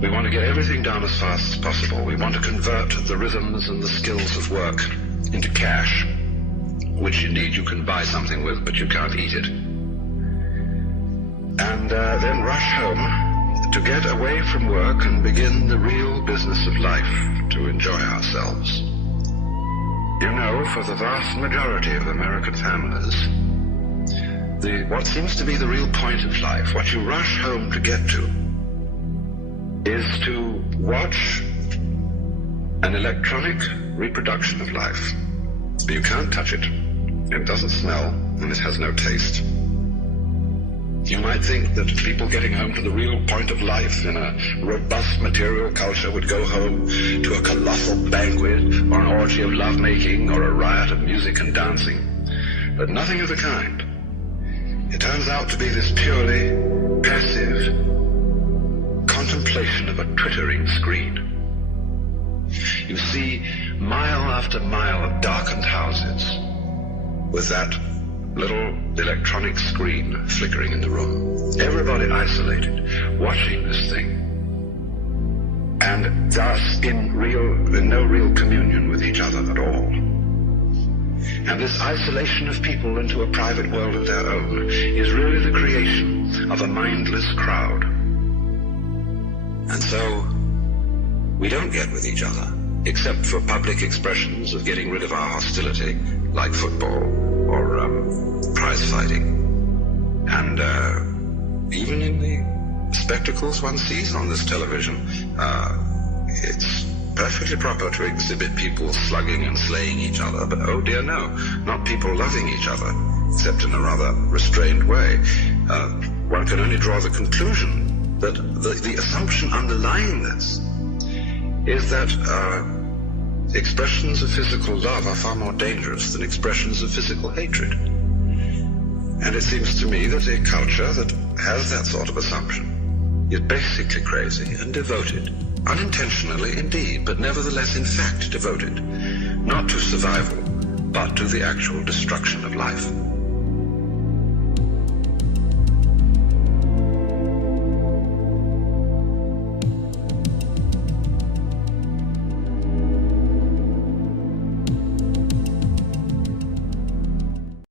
We want to get everything done as fast as possible. We want to convert the rhythms and the skills of work into cash, which indeed you can buy something with, but you can't eat it. And then rush home to get away from work and begin the real business of life, to enjoy ourselves. You know, for the vast majority of American families, what seems to be the real point of life, what you rush home to get to, is to watch an electronic reproduction of life. You can't touch it. It doesn't smell, and it has no taste. You might think that people getting home to the real point of life in a robust material culture would go home to a colossal banquet or an orgy of lovemaking or a riot of music and dancing. But nothing of the kind. It turns out to be this purely passive contemplation of a twittering screen. You see mile after mile of darkened houses with that little electronic screen flickering in the room. Everybody isolated, watching this thing, and thus in no real communion with each other at all. And this isolation of people into a private world of their own is really the creation of a mindless crowd. And so we don't get with each other, except for public expressions of getting rid of our hostility, like football or prize fighting. And even in the spectacles one sees on this television, it's perfectly proper to exhibit people slugging and slaying each other, but oh dear no, not people loving each other, except in a rather restrained way. One can only draw the conclusion that the assumption underlying this is that expressions of physical love are far more dangerous than expressions of physical hatred. And it seems to me that a culture that has that sort of assumption is basically crazy and devoted, unintentionally indeed, but nevertheless in fact devoted, not to survival, but to the actual destruction of life.